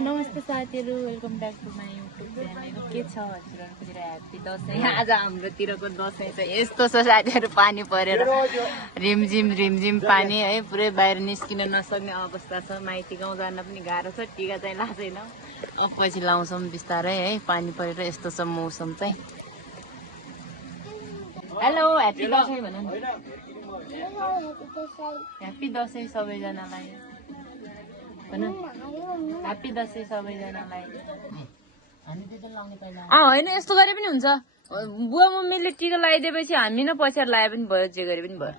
नमस्ते साथीहरु, welcome back to my YouTube channel. के छ हजुरहरुतिर ह्यापी दशैं। आज हाम्रोतिरको दशैं चाहिँ यस्तो छ साथीहरु, पानी परेर रिमझिम पानी है, पुरै बाहिर निस्किन नसक्ने अवस्था छ। माइती गाउँ जान पनि गाह्रो छ, टिका चाहिँ लाँदैनौँ, अब पछि लाउँछौँ बिस्तारै है। पानी परेर यस्तो छ मौसम चाहिँ। हेलो, ह्यापी दशैं भन न। ह्यापी दशैं सबैजनालाई भन। ह्यापी दशैं सबैजनालाई। होइन, यस्तो गरे पनि हुन्छ। बुवा मम्मीले टिका लगाइदिएपछि हामी न पछाडि लगाए पनि भयो, जे गरे पनि भयो।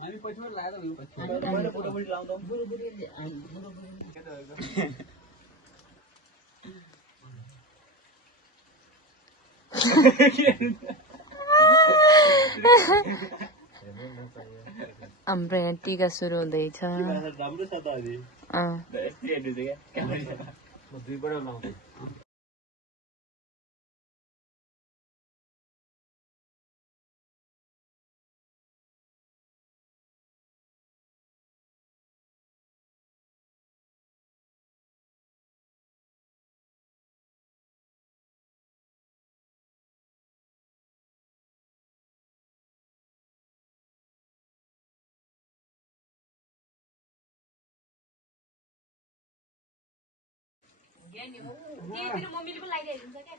हाम्रो यहाँ टिका सुरु हुँदैछ। मम्मीले पनि लगाइदिनुहुन्छ क्या।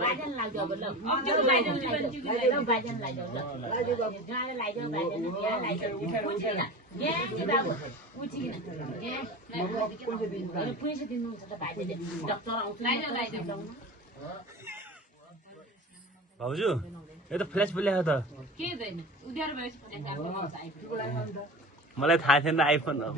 बाजन लाग्यो अब ल। अप्ठ्यारो लगाइदिउँछ भने त्यो बाजन लगाइदिउँछ। गाडी लगाइदिउँ, बाजन यहाँ लगाइदिउँ। उठिकिन यहाँ बाबु उठिकिन यहाँ पैसा दिनुहुन्छ त बाजेले। डक्टर आउँछ लगाइदिउँ। भाउजू यो त फ्ल्यास बोलेको त केदैन, उधार भएपछि मलाई थाहा थिएन आइफोन हो।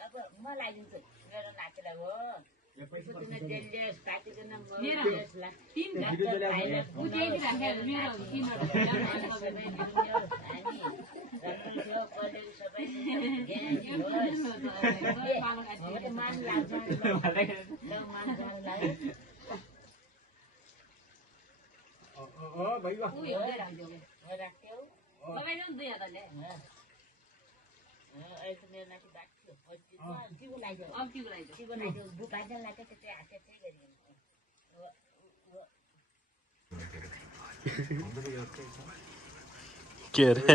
अब म लगाइदिन्छु मेरो नातिलाई हो। के अरे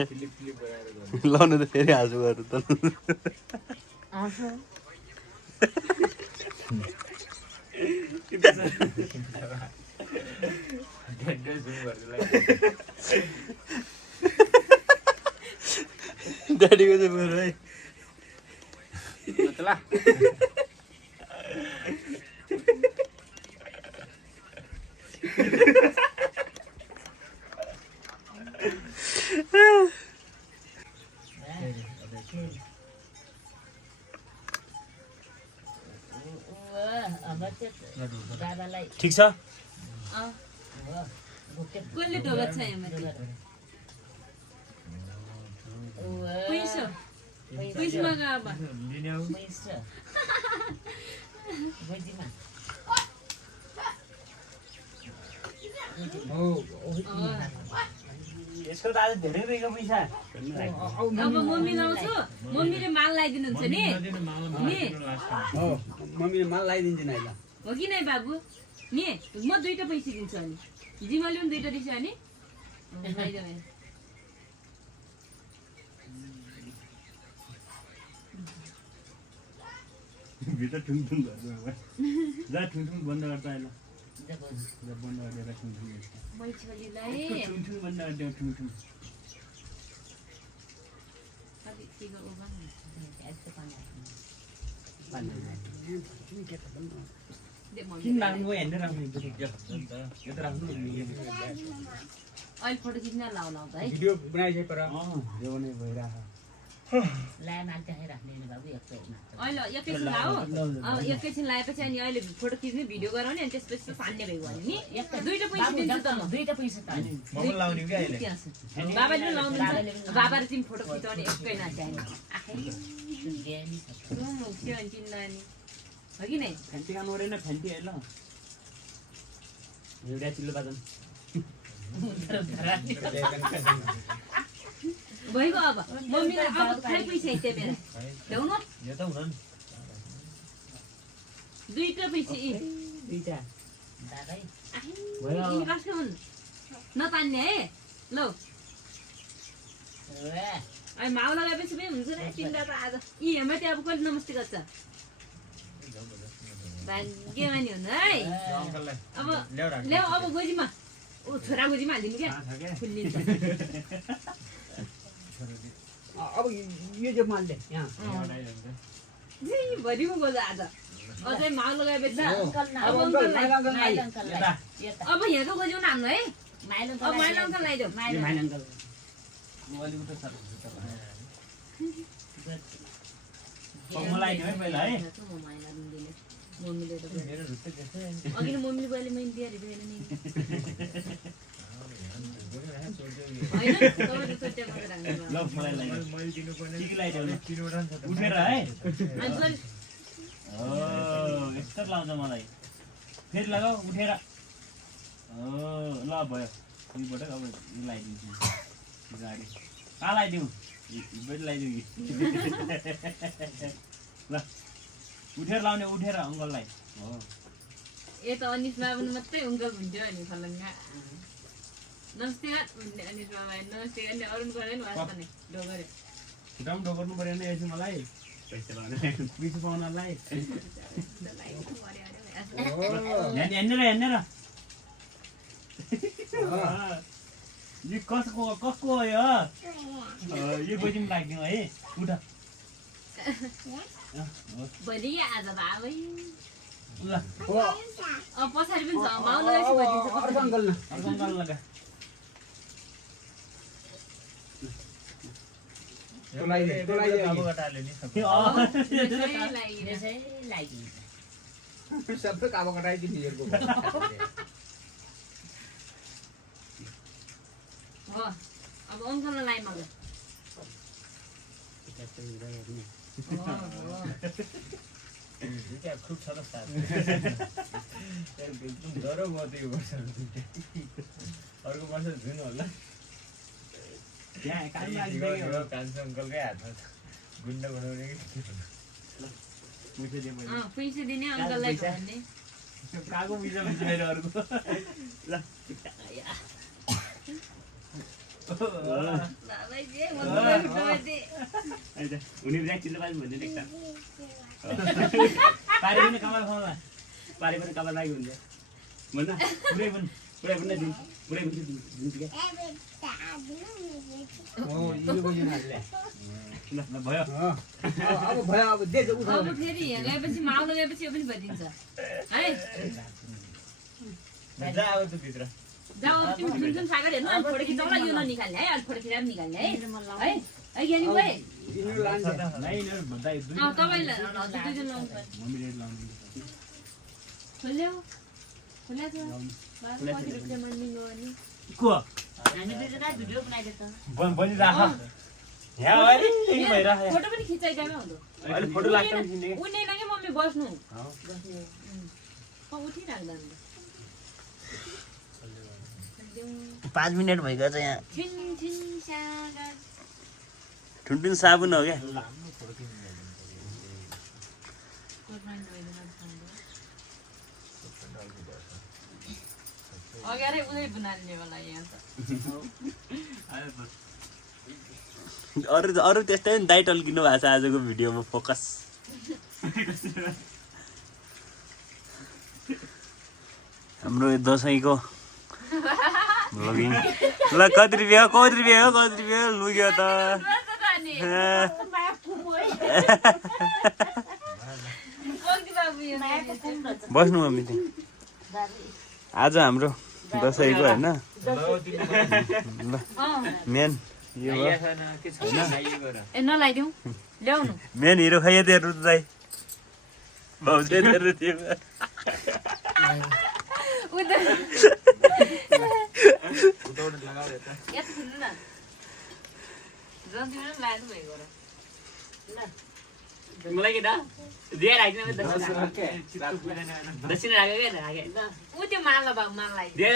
लाउनु त फेरि आजु गर्नु त ड्याडीको चाहिँ मेरो है ठिक छ। कसले ढोका छ यहाँ माथि? पैसा अब यसको त आज धेरै रहेको पैसा। अब मम्मी लाउँछु, मम्मीले माल लगाइदिनुहुन्छ नि। मम्मीले माल लगाइदिन्छ नि अहिले। हो कि नै बाबु नि? म दुईटा पैसा दिन्छु अनि जिमाले पनि दुईटा दिन्छ अनि भित्र ठुङठुङ गर्नु जा ठुङठुङ बन्द गर्छ अहिले बन्द गरेर ठुङठुङ ठुङठुङ बन्द गरिदियो ठुङठुङ किन राम्रो हेर्ने राम्रो हुन्छ यो त राम्रो अहिले फोटो खिच्न लाउनु है। भिडियो बनाइसके पर भिडियो बनाइ भइरहेको लाया मान्छे राख्ने नि बाबु एकैमा अहिले एकैछिन लाऊ एकैछिन लाएपछि अनि अहिले फोटो खिच्ने भिडियो गराउने अनि त्यसपछि फान्ने भइगयो भने नि दुईटा पैसा दिन्छु त म दुईटा पैसा त लाउने कि अहिले बाबाले लाउनु बाबाले तिमी फोटो खिचाउने एकै नचाहिने आखै ज्ञानी छ त्यो अनि तिमीलाई नि हो कि नै फ्यान्टी खानु परेन फ्यान्टी है ल एउटा चिल्लो बादन भइगयो अब मम्मीलाई अब खै पैसा आइत्यो मेरो ल्याउनु यो त हुन दुईटा पैसा यी दुईटा दादाई यिनी कसको हुन् नतान्ने है लौ अहिले माउ लगाएपछि पनि हुन्छ नि तिनवटा त आज यी हेमा त्यहाँ अब कहिले नमस्ते गर्छ भाग्यमानी हुनु है अब ल्याऊ अब गोजीमा ऊ छोरा गोजीमा हालिदिनु क्या फुल्लिन्छ अब यो जो माल्दै यहाँ भरिमा गोज आज अझै माउ लगाएपछि अब अङ्कललाई अब यहाँको गोजी पनि हाल्नु है अब माइलो अङ्कल लगाइदेऊ मलाई है पहिला है मम्मीले त अघि न मम्मीले गएले मैले दिइहालेको थिएन नि होइन तपाईँले सोध्या मात्रै राख्नु ल मलाई लगाइदेऊ के लगाइदेऊ उठेर है यस्तो लाउँछ मलाई फेरि लगाऊ उठेर ल भयो यहीबाट अब यो लगाइदिन्छु गाडी कहाँ लगाइदिउँ हिँडबाट लगाइदिउँ ल उठेर लाउने उठेर अङ्कललाई हो ए त अनिस बाबु मात्रै अङ्कल हुन्थ्यो अनि फलङ्गा नमस्ते भन्ने अनिस बाबा नमस्ते अनि अरुण गरेन वास्ता नै डोगरे खुट्टामा डोगर्नु परेन यसो मलाई पैसा लगाउने पिछु पाउनलाई हेर्ने र यो कसको हो यो गोजीमा लाग्दिउँ है उठ भोलि आज बाबै ल पछाडि पनि छ माउ लगाएपछि भनिदिन्छ अर्को अङ्कल न अर्को अङ्कल लगा सबै काबो कटाइदिनु हो अब अङ्कललाई लाइ मलाई खुब छ डह्रो म त्यो वर्ष अर्को वर्ष धुनु होला कान्छो अङ्कलकै हातमा गुन्डा बनाउने पैसा दिने अङ्कललाई भन्ने काको पैसा मेरो अर्को ल उनी ब्याग चिल्लो बाजी भन्दै देख्छ पारे पनि कमाल खाउँला पारे पनि कमाल लागि हुन्छ भन्न पुरै पनि दिन्छु क्या ल भयो अब भयो अब दे अब फेरि यहाँ गएपछि माउ लगाएपछि यो पनि भइदिन्छ है जा अब त भित्र जाऊ अब तिमी जुन सागर हेर्नु अनि फोटो खिचाउला यो ननिकाल्ने है अलि फोटो खिचाएर निकाल्ने है है ज्ञानी भाइ तपाईँलाई दुईजना लाउनु खोल्यो खोल्या छ कति रुपियाँमा लिनु अनि को हामी दुईजना भिडियो बनाइदियो त बनि राख यहाँ अहिले के भइराछ फोटो पनि खिचाइदिएमै हुँदो अहिले फोटो लाग्छ नि तिमीले उनी लागि मम्मी बस्नु उठिराख्दा अन्त 5 मिनट भइगयो छ यहाँ छिन छिन सागर ठुनठुन साबुन हो क्या अगाडि उदै बनाल्ने होला यहाँ त अरू त्यस्तै नि दाइ टल्किनु भएको छ आजको भिडियोमा फोकस हाम्रो दसैँको भ्लगिङ ल कति रुपियाँ लुग्यो त बस्नु मम्मी त्यहाँ आज हाम्रो दसैँको होइन ल मेन यो हो ए नलाइदिउँ ल्याउनु मेन हिरो खै तेरो दाइ भाउजू तेरो त्यो मलाई के त दिएर आइदिनु दक्षिण राख्यो के राखे ऊ त्यो माला बाबु मालाई दिएर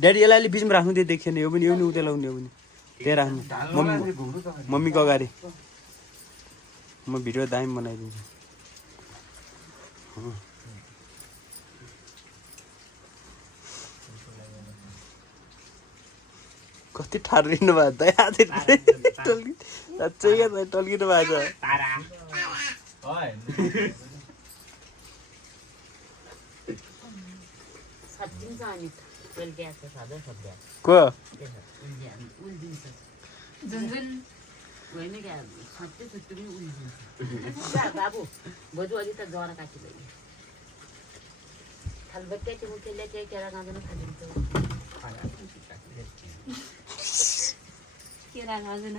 ड्याडी यसलाई अलि बिचमा राख्नु त्यो देखिएन यो पनि उता लाउने यो पनि त्यहाँ राख्नु मम्मीको अगाडि म भिडियो दामी बनाइदिन्छु कति ठारिनु भएको त साँच्चै क्या टल्किनु भएको छ तारा सच्चिन्छ अनि टोल्किया छ सधैँ सधैँ को उल्दिन्छ झुनझुन होइन क्या सट्टै छुट्टी पनि उल्दिन्छ बाबु बोजू अलि त जरा काटिँदैन थालबत्ती मुखेले चाहिँ केरा गाँदैन खालिन्छ केरा गाँदैन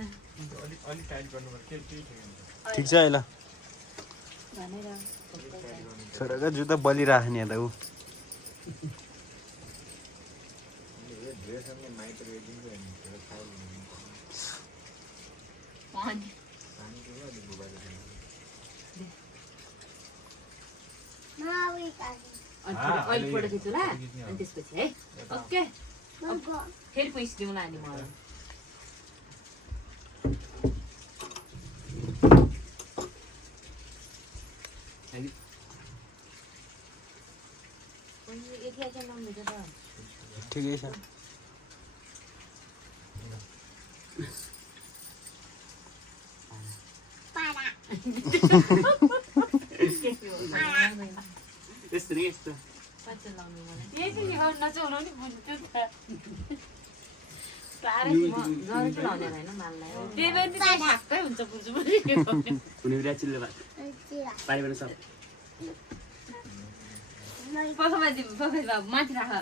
ठिक छ अहिले भनेर छोराको जुत्ता बलिराख्ने त ऊ पानी अहिले फोटो खिच्छु ल अनि त्यसपछि है ओके फेरि पैसा दिउँला अनि मलाई ठिकै छ यस्तो यस्तो पछि लाउनु मलाई त्यही त नि नचाउनु नि बुझ्छु त साह्रै म जरुरी लाउँदैन होइन माललाई त्यही भएर नि ठ्याक्कै हुन्छ बुझ्छु कुनै बेला चिल्लो पानी पनि सब पकामा दिनु पकाइ बाबु माथि राख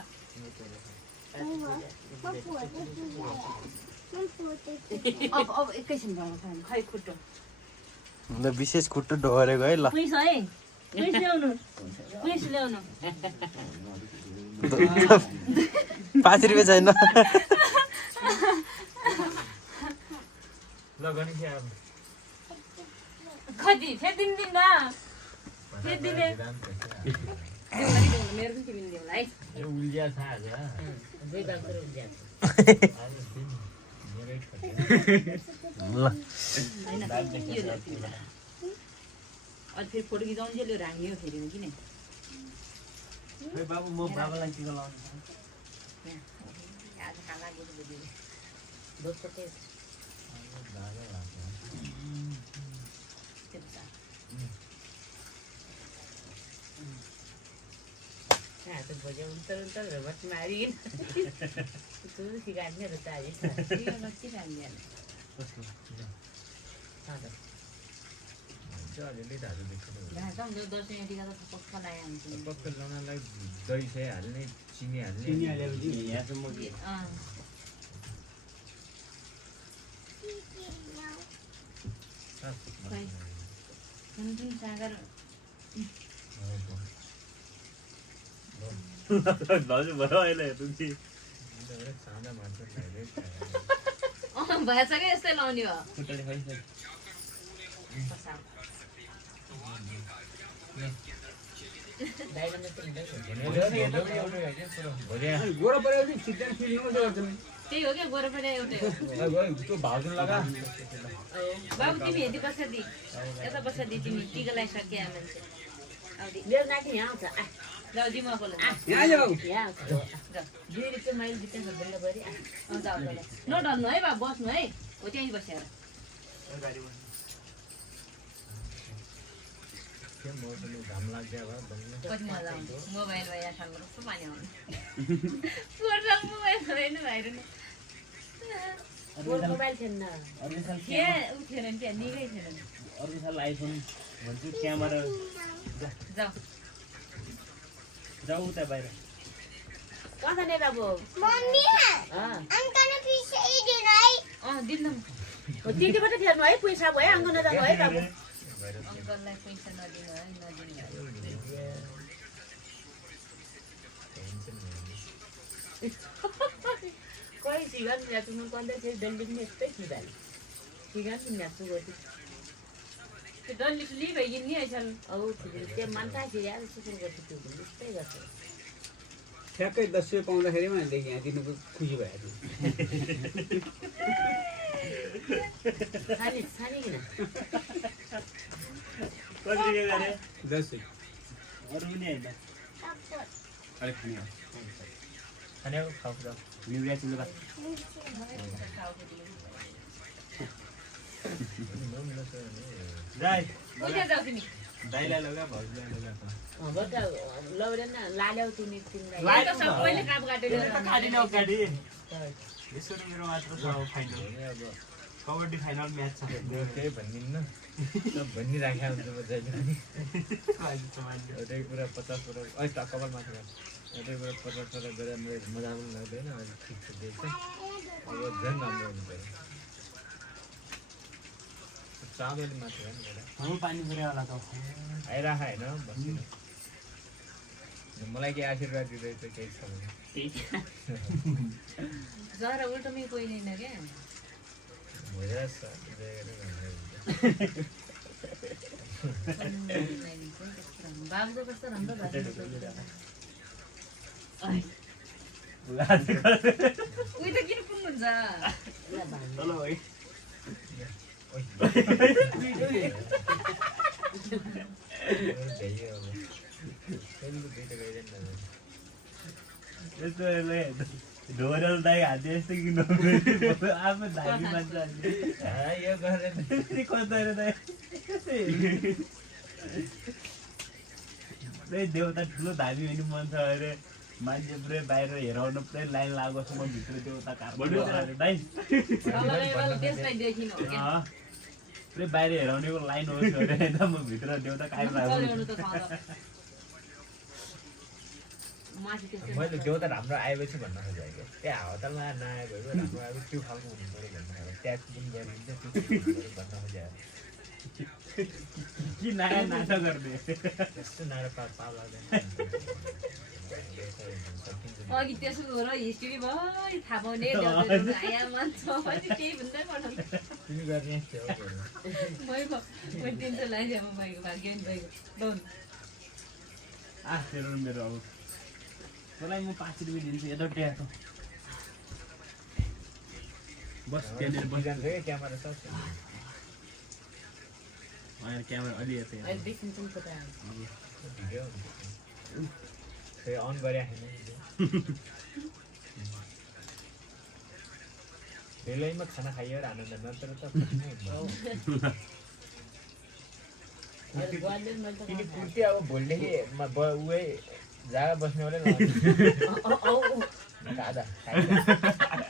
अब एकैछिन भयो खै खुट्टो ल विशेष खुट्टो ढोरेको है ल पैस है पैस ल्याउनु 5 रुपियाँ छैन कति फेरि दिँदैन फेरि दिने मेरो पनि तिमीले देऊ है ल अनि फेरि फोटो खिचाउनु चाहिँ राख्यो फेरि हो कि नै बाबु म बाबालाई टिका लाउनु आज खाना गुरु दही सही हाल्ने चिनी हाल्ने दाजु भयो अहिले तुझी सादा मान्छ भएछ क्या यस्तै लाउने हो गोरो पऱ्यो छिट्टै फिल्नु त्यही हो क्या गोरो पनि एउटै हो त्यो भाउजू लगा बाबु तिमी हेर्दै बस्दी यता बस्दी तिमी टिका लगाइसके मान्छे मेरो नाति यहाँ आउँछ जाऊ दि मको यहाँ जाऊ यहाँ आउँछ 2 रुपियाँ मैले जित्छ बेला गरी नडल्नु है बाबु बस्नु है हो त्यहीँ बसेर घाम लाग्छ कति मजा आउँछ मोबाइलमा यहाँ ठाउँमा कस्तो पानी आउने मोबाइल होइन भाइहरू मोबाइल थिएन ऊ थिएन नि त्यहाँ निकै थिएन अर्को साल आइफोन भन्छु क्यामेरा जाऊ जाऊ उता बाहिर कता नै बाबु मम्मी अँ I'm gonna be shading, right? दिनु त्यतिबाट फेर्नु है पैसा भयो आँगो नजानु है बाबु अङ्कललाई पैसा नदिनु है कोही सिगार ल्याचुनु गर्दै थियो डल्ली पनि यस्तै खिदाले सिगार पनि ल्याचु गर्थ्यो त्यो डल्ली ठुली भइगयो नि अहिले औ त्यो मान्छे यार सुसुर गर्थ्यो त्यो यस्तै गर्थ्यो ठ्याक्कै 10 रुपियाँ पाउँदाखेरि भनेदेखि यहाँ दिनुको खुसी भएको सानी सानी किन कति के गरे 10 रुपियाँ अरु पनि हैन अलिक खाने हो खाने हो खाऊ खाऊ न्युरिया चुलो बा दाइ उठे जाऊ तिमी दाइलाई लगा भाउजूलाई लगा बच्चा लौरे न लाल्याउ तिमी तिमीलाई लाइ त सबैले काम काटेर काटिन काटी यसरी मेरो मात्र छ फाइनल कबड्डी फाइनल म्याच छ केही भन्दिन्न सब भनिराखेको हुन्छ म जहिले पनि एउटै कुरा 50 कुरा अहिले त कपाल माथि एउटै कुरा 50 कुरा गरेर मैले मजा पनि लाग्दैन अहिले ठिक छ देख्छ अब झन् राम्रो हुन्छ चाँदोले माथि हो नि हम पानी परेवाला त आइराख होइन बस्नु मलाई के आशीर्वाद दिँदैछ केही छ भने जरा उल्टोमै कोही छैन क्या भइरहेछ बाबुको कस्तो राम्रो भयो उही त किन पुग्नुहुन्छ हेलो भाइ ढोरल दाइ हाते यस्तो किन आफै धामी मान्छ यो गरेर खोज्दैन दाइ देउता ठुलो धामी हुनु मन छ अरे मान्छे पुरै बाहिर हेराउनु पुरै लाइन लागेको छ म भित्र देउता काट्नु दाइ त्यसलाई देखिनु हो क्या पुरै बाहिर हेराउनेको लाइन होस् अरे होइन म भित्र देउता काटिरहेको चलाउनु त खाँदा माथि त्यस्तो मैले देउता राम्रो आएपछि भन्न खोजेँ क्या त्यहाँ हावातालमा नआए भयो राम्रो आयो त्यो खालको हुनु पऱ्यो भन्नु खोजेँ ट्याग पनि गरिन्छ त्यो भन्न खोजेँ कि नयाँ नाटक गर्ने त्यस्तो नाडा पाप लाग्दैन अघि त्यसो र हिस्ट्री भयो थाहा पाउने आया मान्छ केही भन्दै पठाउनु तिमी गर्ने थियो मैले 300 लगाइदिएँ म भाइको भाग्य नि भाइको लोन तेरो मेरो अब तँलाई म 5 रुपियाँ दिन्छु यता ट्याएको बस त्यहाँनिर बजान थियो क्यामेरा छ क्यामेरा अलि यतै अहिले देखिन्छ नि कता भिडियो फेरि अन गरिराखेन बेलैमा खाना खाइयो र आनन्द नत्र त तिमी कुर्ती अब भोलिदेखि उही जग्गा बस्नेवाले दादा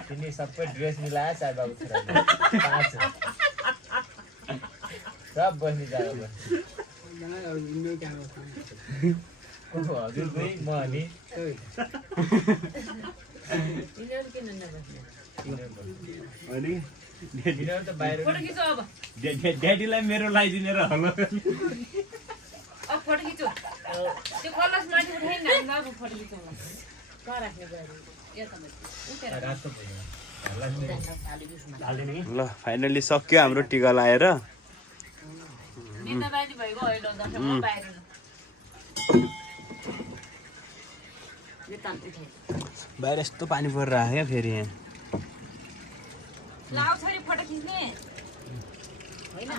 तिमी सबै ड्रेस मिलाएर चार बाबु छोरा 5 सब बस्ने जग्गा हजुर दुई म अनि यिनीहरू किन नबस्ने अनि यिनीहरू त बाहिर फोटो खिचो अब ड्याडीलाई मेरो लगाइदिने र हलो अब फोटो खिचो त्यो कलस माथि उठाइ न अब फोटो खिचौँला कहाँ राख्ने गरी यता उठेर रातो ल फाइनली सक्यो हाम्रो टिका लाएर निन्दा बानी भएको होइन दसैँमा बाहिर बाहिर यस्तो पानी परेर आयो क्या फेरि यहाँ लाउ छोरी फोटो खिच्ने होइन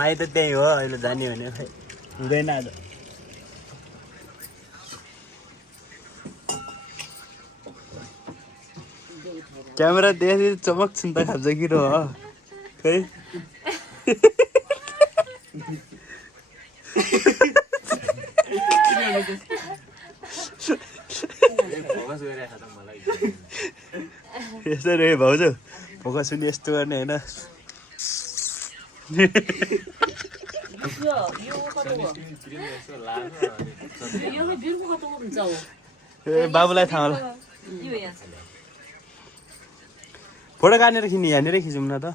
माइ त त्यही हो अहिले जाने भने हुँदैन आज क्यामेरा देखेर चमक चिन्ता खान्छ कि र खै यसरी भाउजू फोकस पनि यस्तो गर्ने होइन ए बाबुलाई थाहा होला फोटो काटेर खिच्ने यहाँनिरै खिचौँ न त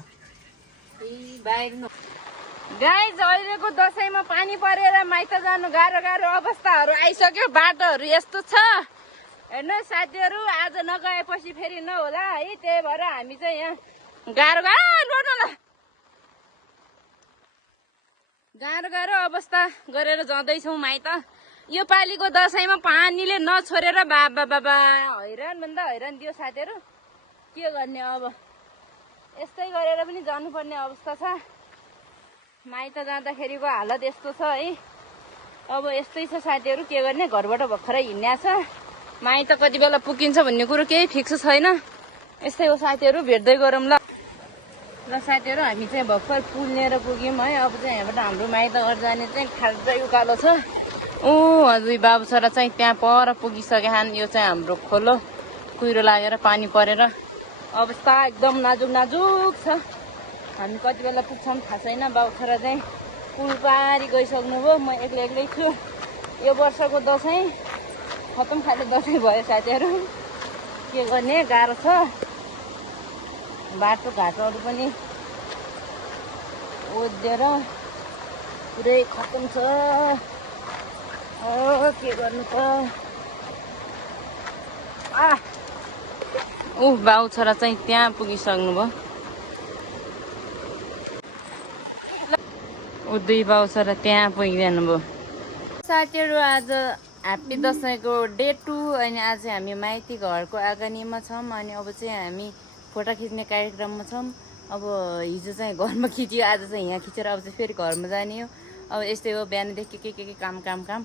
गाइज अहिलेको दसैँमा पानी परेर माइत जानु गाह्रो अवस्थाहरू आइसक्यो बाटोहरू यस्तो छ हेर्नु साथीहरू आज नगएपछि फेरि नहोला है त्यही भएर हामी चाहिँ यहाँ गाह्रो अवस्था गरेर जाँदैछौँ माइत यो पालिको दसैँमा पानीले नछोडेर बाबा हैरान भन्दा हैरान दियो साथीहरू के गर्ने अब यस्तै गरेर पनि जानुपर्ने अवस्था छ माइत जाँदाखेरिको हालत यस्तो छ है अब यस्तै छ साथीहरू के गर्ने घरबाट भर्खरै हिँड्या छ माइत कति बेला पुगिन्छ भन्ने कुरो केही फिक्स छैन यस्तै हो साथीहरू भेट्दै गरौँ ल साथीहरू हामी चाहिँ भर्खर पुल लिएर पुग्यौँ है अब चाहिँ यहाँबाट हाम्रो माइत घर जाने चाहिँ खाल्दै उकालो छ हजुर बाबु छोरा चाहिँ त्यहाँ पर पुगिसकेछन् यो चाहिँ हाम्रो खोलो कुहिरो लागेर पानी परेर अवस्था एकदम नाजुक छ हामी कति बेला पुग्छौँ थाहा छैन बाबु छोरा चाहिँ पुल पारी गइसक्नुभयो म एक्लै छु यो वर्षको दसैँ खतम खाले दसैँ भयो साथीहरू के गर्ने गाह्रो छ बाटोघाटोहरू पनि ओद्दिएर पुरै खतम छ के गर्नु त बाउ छोरा चाहिँ त्यहाँ पुगिसक्नुभयो दुई बाउ छोरा त्यहाँ पुगिजानुभयो साथीहरू आज ह्याप्पी दसैँको डे 2 अनि आज हामी माइती घरको आँगनीमा छौँ अनि अब चाहिँ हामी फोटो खिच्ने कार्यक्रममा छौँ अब हिजो चाहिँ घरमा खिच्यो आज चाहिँ यहाँ खिचेर अब चाहिँ फेरि घरमा जाने हो अब यस्तै हो बिहानदेखि के काम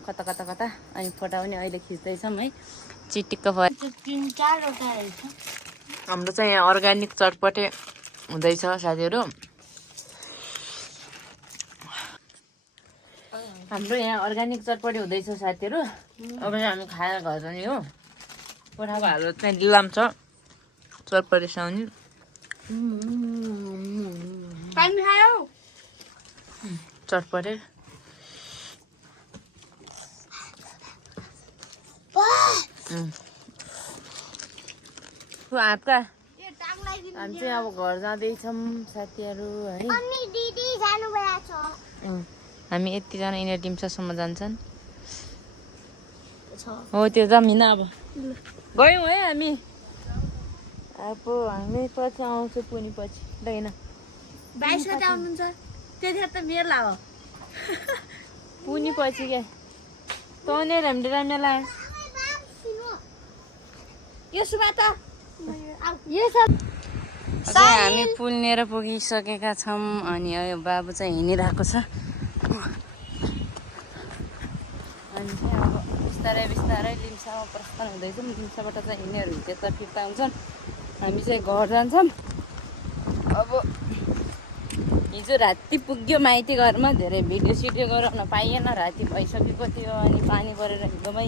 कता अनि फोटो पनि अहिले खिच्दैछौँ है चिटिक्क भयो हाम्रो चाहिँ यहाँ अर्ग्यानिक चटपटे हुँदैछ साथीहरू हाम्रो यहाँ अर्ग्यानिक चटपटे हुँदैछ साथीहरू अब चाहिँ हामी खाएर घर जाने हो कोठाको हालत चाहिँ लिलाम छ चटपटे साउने चटपटे हातका हामी चाहिँ अब घर जाँदैछौँ साथीहरू है हामी यतिजना यिनीहरू डिम्सासम्म जान्छन् हो त्यो जमिन अब गयौँ है हामी अब हामी पछि आउँछौँ पुनि पछि होइन 22 गते आउनुहुन्छ त्यतिखेर त मेला हो पुनि पछि क्या तँले राम्रै मेला हामी पुल लिएर पुगिसकेका छौँ अनि बाबु चाहिँ हिँडिरहेको छ अनि चाहिँ अब बिस्तारै लिम्सामा प्रस्थान हुँदैछौँ लिम्साबाट चाहिँ यिनीहरू त्यता फिर्ता हुन्छन् हामी चाहिँ घर जान्छौँ अब हिजो राति पुग्यो माइती घरमा धेरै भिडियो गराउन पाइएन राति भइसकेको थियो अनि पानी परेर एकदमै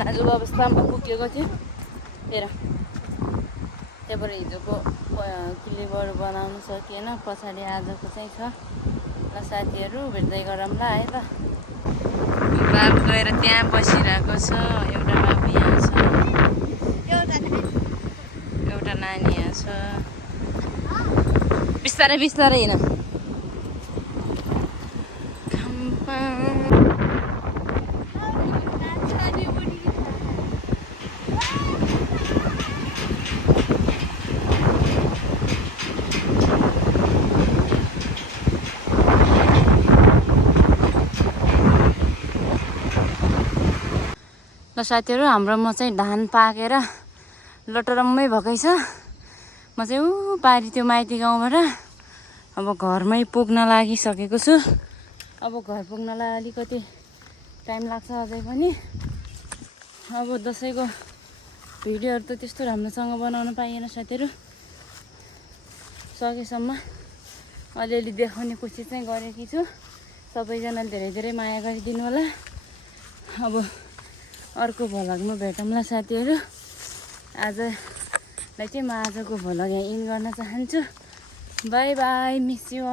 नाजुक अवस्थामा पुगेको थियो त्यही भएर हिजोको क्लिपहरू बनाउनु सकिएन पछाडि आजको चाहिँ छ ल साथीहरू भेट्दै गरौँला है त बाबु गएर त्यहाँ बसिरहेको छ एउटा बाबु यहाँ छ एउटा नानी यहाँ छ बिस्तारै हिँड ल साथीहरू हाम्रोमा चाहिँ धान पाकेर लटरम्मै भएकै छ म चाहिँ पारी त्यो माइती गाउँबाट अब घरमै पुग्न लागिसकेको छु अब घर पुग्नलाई अलिकति टाइम लाग्छ अझै पनि अब दसैँको भिडियोहरू त त्यस्तो राम्रोसँग बनाउन पाइएन साथीहरू सकेसम्म अलिअलि देखाउने कोसिस चाहिँ गरेकी छु सबैजनाले धेरै माया गरिदिनु होला अब अर्को भ्लगमा भेटौँला साथीहरू आजलाई चाहिँ म आजको भ्लग यहाँ इन गर्न चाहन्छु बाई बाई मिस यु